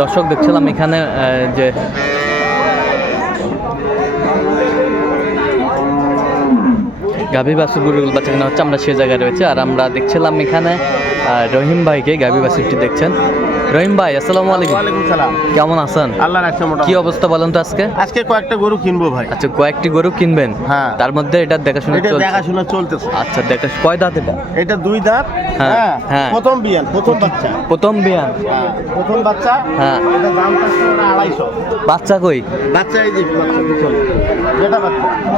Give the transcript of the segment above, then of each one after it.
দর্শক দেখছিলাম এখানে যে গাভী বাসুর গরুগুলো বাচ্চা কেনা হচ্ছে, আমরা সে জায়গায় রয়েছে। আর আমরা দেখছিলাম এখানে রহিম ভাইকে গাভী বাসুরটি দেখছেন। রহিম ভাই আসসালামু আলাইকুম। ওয়ালাইকুম সালাম। কেমন আছেন? আল্লাহ রাখছে কি অবস্থা বলেন তো আজকে? আজকে কয়েকটা গরু কিনবো ভাই। আচ্ছা কয়েকটি গরু কিনবেন? হ্যাঁ। তার মধ্যে এটা দেখাশোনা এটা চলছে। দেখাশোনা চলতেছে। আচ্ছা দেখা কয় দাঁত এটা? এটা দুই দাঁত। হ্যাঁ, হ্যাঁ হ্যাঁ। প্রথম বিয়ান প্রথম বাচ্চা। প্রথম বিয়ান হ্যাঁ, প্রথম বাচ্চা। হ্যাঁ। এটা দাম থাকছে ওটা আড়াইশো। বাচ্চা কই? বাচ্চা এই যে বাচ্চা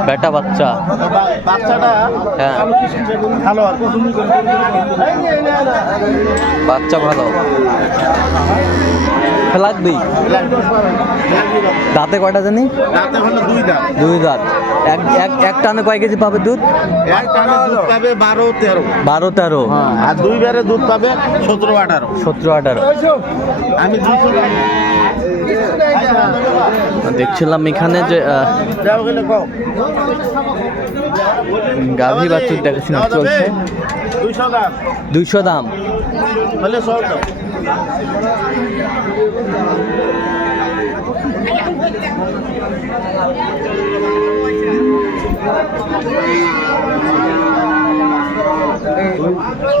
বেটা বাচ্চা। বাচ্চাটা হ্যাঁ। ভালো। বাচ্চা ভালো। লাগবেই। দাঁতে কয়টা জানি? দাঁতে হলো দুই দাঁত। দুই দাঁত। এক এক এক টানে কয় কেজি পাবে দুধ? এক টানে দুধ পাবে বারো তেরো। বারো তেরো। আর দুই বারে দুধ পাবে সতেরো আঠারো। সতেরো আঠারো। আমি দুশো দেখছিলাম এখানে যে আহ, যাও দেখেছি না গাভী চলছে। দুইশো দাম দাম হলে সব দাও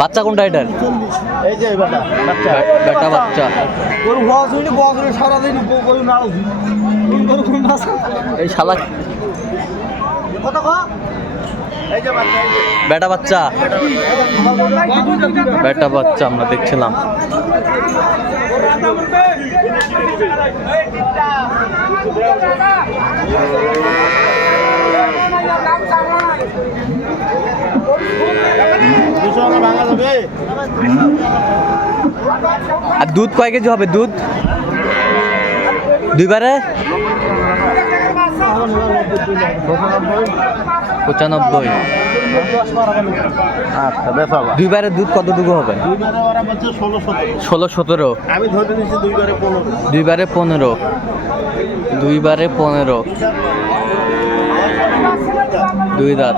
বাচ্চা কোনটা এটার? এই যে বেটা বাচ্চা। বেটা বাচ্চা। গরু বস হইলে বস হইলে সারাদিন গরু নাও গরু কোন মাছ এই শালা কত ক বাচ্চা বেটা বাচ্চা। বেটা বাচ্চা আমরা দেখছিলাম। আর দুধ কয় কেজি হবে দুধ? দুইবারে? পঁচানব্বই। আচ্ছা দুইবারে দুধ কতটুকু হবে? ষোলো সতেরো। দুইবারে পনেরো। দুইবারে পনেরো। দুই দাঁত।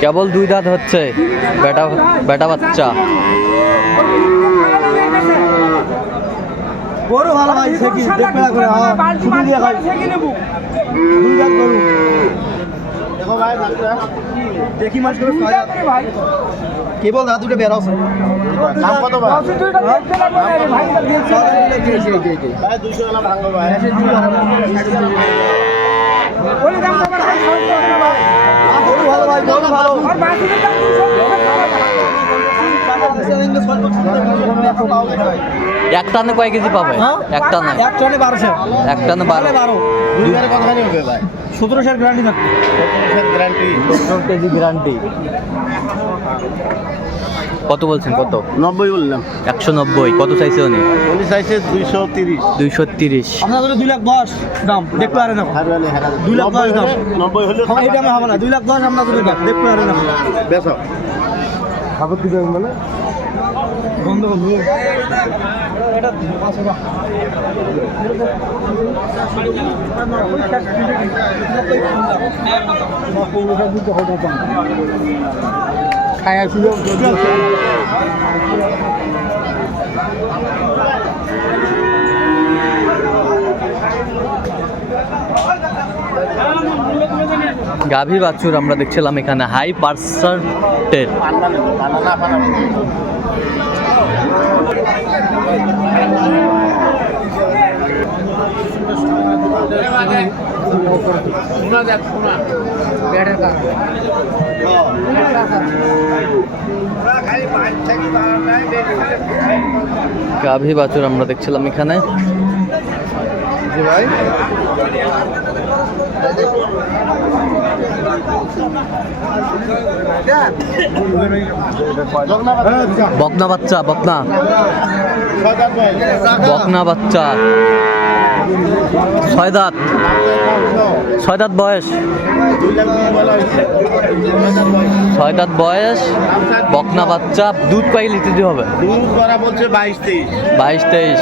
কেবল দুই দাঁত হচ্ছে বেটা বেটা বাচ্চা। ভালো কি দেখবে করে? হ্যাঁ দুই দাঁত দেখো ভাই? বাচ্চা দেখি মাছ করে ভাই কেবল দাঁত দুটো বের আছে দাম কত ভাই ভাই। দুশো টাকা ভাঙবো ভাই ভালো ভাই। গরু ভালো এক টানে কয় কেজি পাবে? এক টানে। এক টনে বারোশো। এক টানে বারো। বারো। সতেরোশোর গ্যারান্টি থাকবে। সতেরোশোর গ্যারান্টি কেজি গ্যারান্টি কত বলছেন? কত? নব্বই বললাম। একশো নব্বই। কত চাইছে উনি? উনি চাইছে দুইশো তিরিশ। দুইশো তিরিশ। আপনার দুই লাখ দশ দাম। দেখতে পারেন না দুই লাখ দশ দাম। নব্বই হলে এই দামে হবে। না। দুই লাখ দশ আপনার দুই দেখতে পারেন না বেশ খাবার দিবেন মানে বন্ধ বন্ধু গাভী বাছুর আমরা দেখছিলাম এখানে। হাই পান্না গাভী বাছুর আমরা দেখছিলাম এখানে। আছে ভাই। বকনা বাচ্চা বকনা। বকনা বাচ্চা। ছয় দাঁত। ছয় দাঁত বয়স। ছয় দাঁত বয়স। বকনা বাচ্চা। দুধ পাই লিটার হবে? বলছে বাইশ তেইশ। বাইশ তেইশ।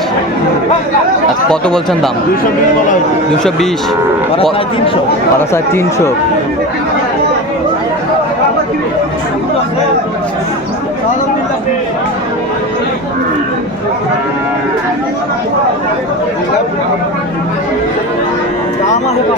আচ্ছা কত বলছেন দাম? দুশো বিশ ওরা চায় তিনশো ওরা চায় তিনশো দাম আছে বাবা দুধ দেবে পঁচিশ ছাব্বিশ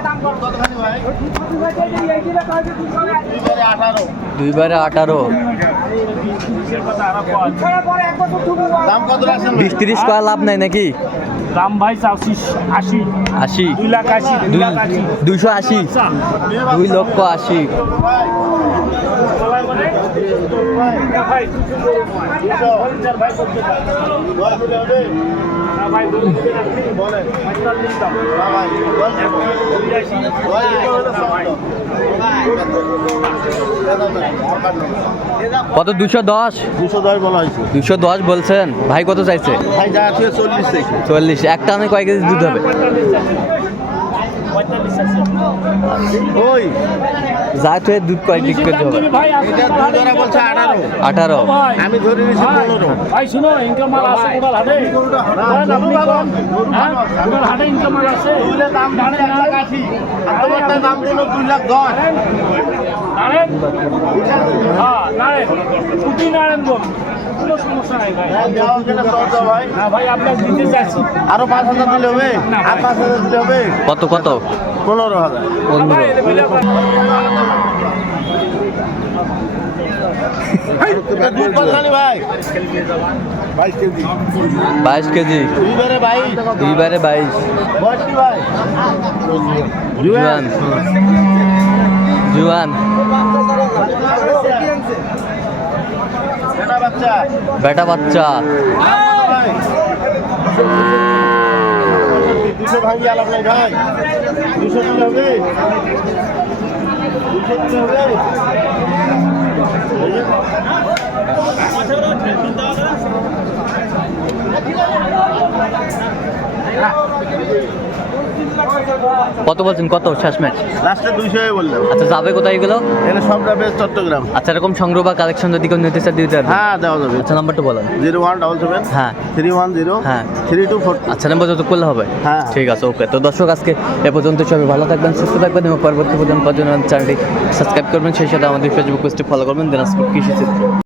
দুইবারে আঠারো। বিশ তিরিশ করা লাভ নাই নাকি? দাম ভাই চাচ্ছি আশি। আশি। দুই লাখ আশি দুইশো আশি। দুই লক্ষ আশি। কত? দুশো দশ? দুশো দশ বলা হয়েছে। দুশো দশ বলছেন। ভাই কত চাইছে? ভাই যা আছে চল্লিশ। থেকে চল্লিশ একটা আমি কয় কেজি দুধ হবে? ওই। যা তো দুধ কয় কেজি হবে? এটা দুধ ওরা বলছে আঠারো। আঠারো। আমি ধরে নিয়েছি পনেরো। ভাই শুনো ইনকাম মাল আছে হাটে? হ্যাঁ? হাটে ইনকাম মাল আছে? দুইলে দাম জানেন এক লাখ আশি আর তোমারটা দাম দিল দুই লাখ দশ। নারেন হ্যাঁ নারেন ছুটি নারেন বল কোনো সমস্যা নাই ভাই হ্যাঁ, দেওয়া গেলে সব দাও ভাই না ভাই আপনার দিতে চাচ্ছি আরও পাঁচ হাজার দিলে হবে আর পাঁচ হাজার দিলে হবে কত কত পনেরো হাজার বাইশ কেজি বাইশ দুইবারে বাইশ জুয়ান জুয়ান বেটা বাচ্চা। দুশো ভাঙি আলাপ নাই ভাই। দুশো দিলে হবে। দুশো দিলে হবে। কত বলছেন? কত? শেষ ম্যাচ? লাস্টে দুইশো বললাম। আচ্ছা যাবে কোথায় এগুলো? এখানে সবটা বেশ চট্টগ্রাম। আচ্ছা এরকম সংগ্রহ বা কালেকশন যদি কেউ নিতে দিতে হ্যাঁ দেওয়া যাবে। আচ্ছা নাম্বারটা বলেন। জিরো ওয়ান ডাবল সেভেন হ্যাঁ। থ্রি ওয়ান জিরো হ্যাঁ। Three two four. আচ্ছা নাম্বার যত করলে হবে। হ্যাঁ। ঠিক আছে ওকে। তো দর্শক আজকে এ পর্যন্ত সবাই ভালো থাকবেন সুস্থ থাকবেন এবং পরবর্তী পর্যন্ত চ্যানেলটি সাবস্ক্রাইব করবেন। সেই সাথে আমাদের ফেসবুক পেজটি ফলো করবেন দিনাজপুর কৃষি চিত্র।